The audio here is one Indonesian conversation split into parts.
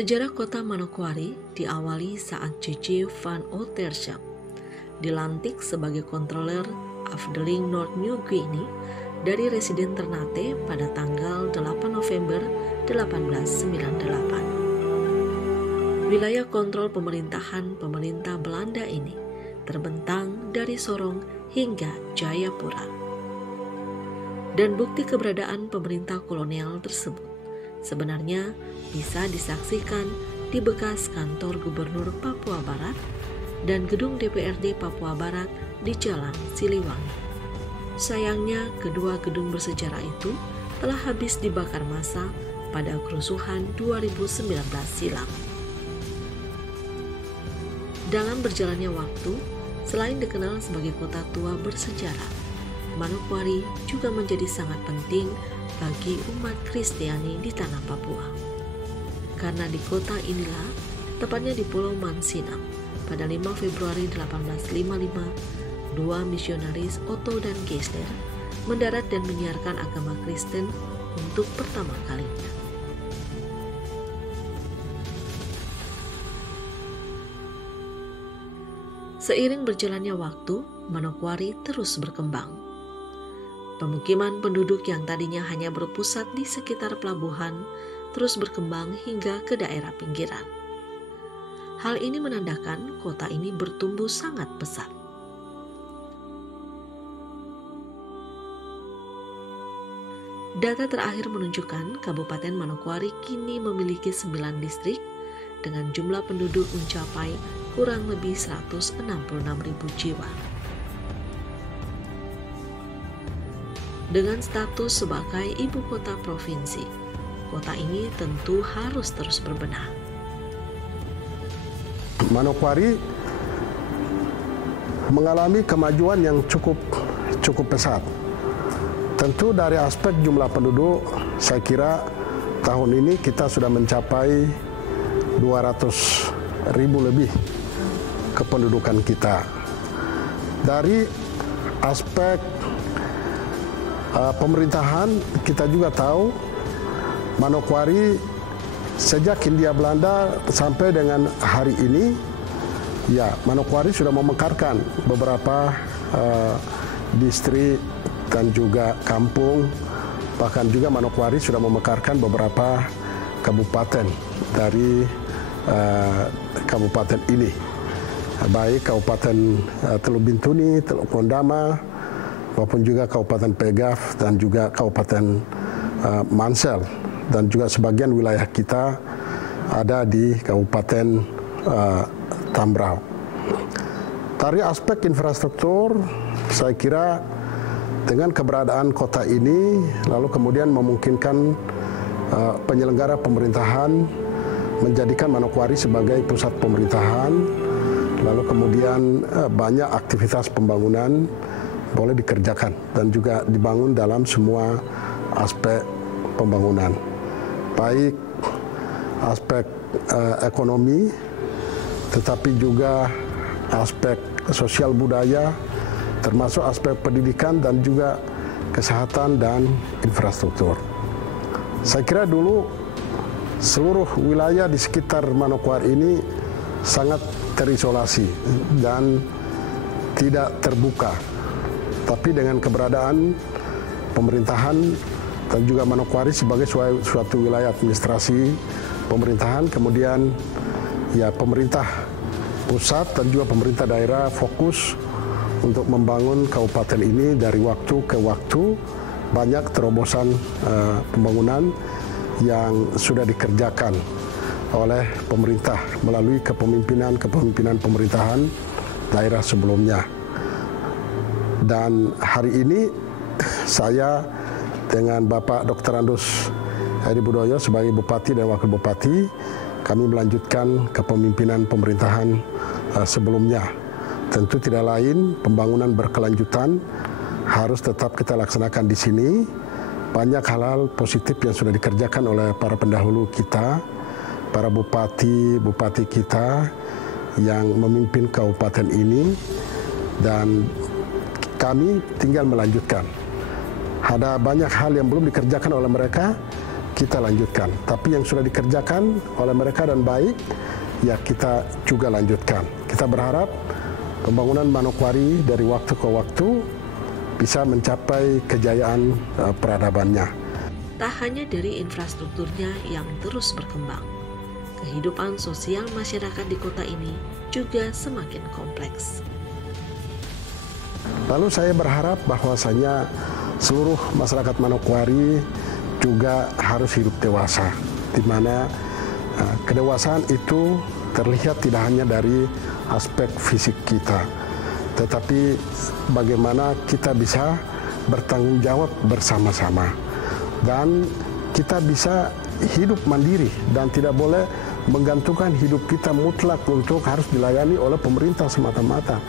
Sejarah kota Manokwari diawali saat J.J. van Oosterschelde dilantik sebagai kontroler afdeling North New Guinea dari residen Ternate pada tanggal 8 November 1898. Wilayah kontrol pemerintahan pemerintah Belanda ini terbentang dari Sorong hingga Jayapura. Dan bukti keberadaan pemerintah kolonial tersebut sebenarnya bisa disaksikan di bekas kantor Gubernur Papua Barat dan gedung DPRD Papua Barat di Jalan Siliwangi. Sayangnya, kedua gedung bersejarah itu telah habis dibakar massa pada kerusuhan 2019 silam. Dalam berjalannya waktu, selain dikenal sebagai kota tua bersejarah, Manokwari juga menjadi sangat penting bagi umat Kristiani di tanah Papua. Karena di kota inilah, tepatnya di Pulau Mansinam, pada 5 Februari 1855, dua misionaris Otto dan Geisler mendarat dan menyiarkan agama Kristen untuk pertama kalinya. Seiring berjalannya waktu, Manokwari terus berkembang. Pemukiman penduduk yang tadinya hanya berpusat di sekitar pelabuhan terus berkembang hingga ke daerah pinggiran. Hal ini menandakan kota ini bertumbuh sangat pesat. Data terakhir menunjukkan Kabupaten Manokwari kini memiliki 9 distrik dengan jumlah penduduk mencapai kurang lebih 166.000 jiwa. Dengan status sebagai ibu kota provinsi, kota ini tentu harus terus berbenah. Manokwari mengalami kemajuan yang cukup pesat. Tentu dari aspek jumlah penduduk, saya kira tahun ini kita sudah mencapai 200.000 lebih kependudukan kita. Dari aspek pemerintahan, kita juga tahu Manokwari sejak Hindia Belanda sampai dengan hari ini, ya Manokwari sudah memekarkan beberapa distrik dan juga kampung, bahkan juga Manokwari sudah memekarkan beberapa kabupaten dari kabupaten ini, baik Kabupaten Teluk Bintuni, Teluk Kondama, maupun juga Kabupaten Pegaf dan juga Kabupaten Mansel, dan juga sebagian wilayah kita ada di Kabupaten Tambrau. Dari aspek infrastruktur, saya kira dengan keberadaan kota ini, lalu kemudian memungkinkan penyelenggara pemerintahan menjadikan Manokwari sebagai pusat pemerintahan, lalu kemudian banyak aktivitas pembangunan boleh dikerjakan dan juga dibangun dalam semua aspek pembangunan, baik aspek ekonomi, tetapi juga aspek sosial budaya, termasuk aspek pendidikan dan juga kesehatan dan infrastruktur. Saya kira dulu seluruh wilayah di sekitar Manokwari ini sangat terisolasi dan tidak terbuka. Tapi dengan keberadaan pemerintahan dan juga Manokwari sebagai suatu wilayah administrasi pemerintahan, kemudian ya pemerintah pusat dan juga pemerintah daerah fokus untuk membangun kabupaten ini. Dari waktu ke waktu banyak terobosan pembangunan yang sudah dikerjakan oleh pemerintah melalui kepemimpinan pemerintahan daerah sebelumnya. Dan hari ini saya dengan Bapak Dr. Andus Hedi Budoyo sebagai Bupati dan Wakil Bupati, kami melanjutkan kepemimpinan pemerintahan sebelumnya. Tentu tidak lain, pembangunan berkelanjutan harus tetap kita laksanakan di sini. Banyak hal-hal positif yang sudah dikerjakan oleh para pendahulu kita, para bupati kita yang memimpin kabupaten ini, dan kami tinggal melanjutkan. Ada banyak hal yang belum dikerjakan oleh mereka, kita lanjutkan. Tapi yang sudah dikerjakan oleh mereka dan baik, ya kita juga lanjutkan. Kita berharap pembangunan Manokwari dari waktu ke waktu bisa mencapai kejayaan peradabannya. Tak hanya dari infrastrukturnya yang terus berkembang, kehidupan sosial masyarakat di kota ini juga semakin kompleks. Lalu saya berharap bahwasanya seluruh masyarakat Manokwari juga harus hidup dewasa, di mana kedewasaan itu terlihat tidak hanya dari aspek fisik kita, tetapi bagaimana kita bisa bertanggung jawab bersama-sama dan kita bisa hidup mandiri dan tidak boleh menggantungkan hidup kita mutlak untuk harus dilayani oleh pemerintah semata-mata.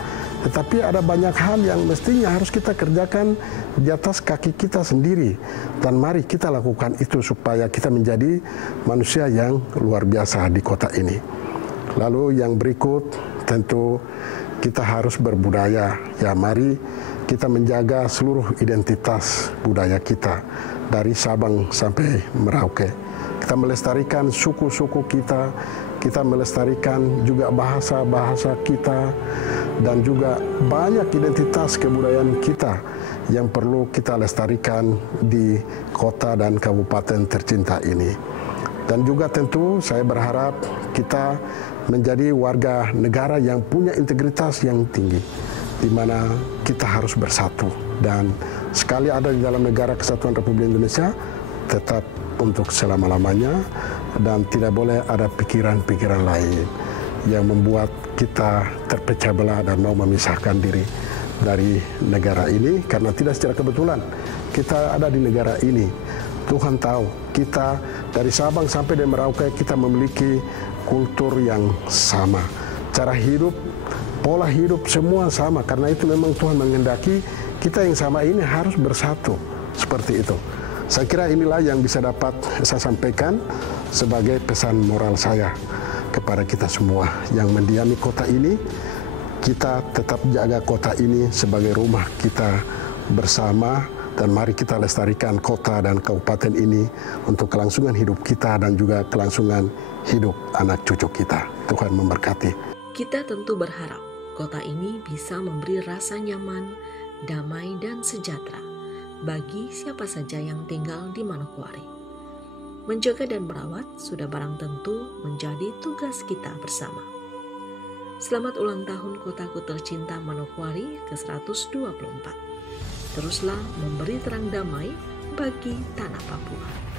Tetapi ada banyak hal yang mestinya harus kita kerjakan di atas kaki kita sendiri. Dan mari kita lakukan itu supaya kita menjadi manusia yang luar biasa di kota ini. Lalu yang berikut tentu kita harus berbudaya. Ya, mari kita menjaga seluruh identitas budaya kita dari Sabang sampai Merauke. Kita melestarikan suku-suku kita, kita melestarikan juga bahasa-bahasa kita, dan juga banyak identitas kebudayaan kita yang perlu kita lestarikan di kota dan kabupaten tercinta ini. Dan juga tentu saya berharap kita menjadi warga negara yang punya integritas yang tinggi, di mana kita harus bersatu. Dan sekali ada di dalam negara Kesatuan Republik Indonesia, tetap untuk selama-lamanya, dan tidak boleh ada pikiran-pikiran lain yang membuat kita terpecah belah dan mau memisahkan diri dari negara ini, karena tidak secara kebetulan kita ada di negara ini. Tuhan tahu kita dari Sabang sampai di Merauke kita memiliki kultur yang sama, cara hidup, pola hidup semua sama. Karena itu memang Tuhan menghendaki kita yang sama ini harus bersatu seperti itu. Saya kira inilah yang bisa dapat saya sampaikan sebagai pesan moral saya kepada kita semua yang mendiami kota ini. Kita tetap jaga kota ini sebagai rumah kita bersama, dan mari kita lestarikan kota dan kabupaten ini untuk kelangsungan hidup kita dan juga kelangsungan hidup anak cucu kita. Tuhan memberkati. Kita tentu berharap kota ini bisa memberi rasa nyaman, damai, dan sejahtera bagi siapa saja yang tinggal di Manokwari. Menjaga dan merawat sudah barang tentu menjadi tugas kita bersama. Selamat ulang tahun kotaku tercinta Manokwari ke-124. Teruslah memberi terang damai bagi tanah Papua.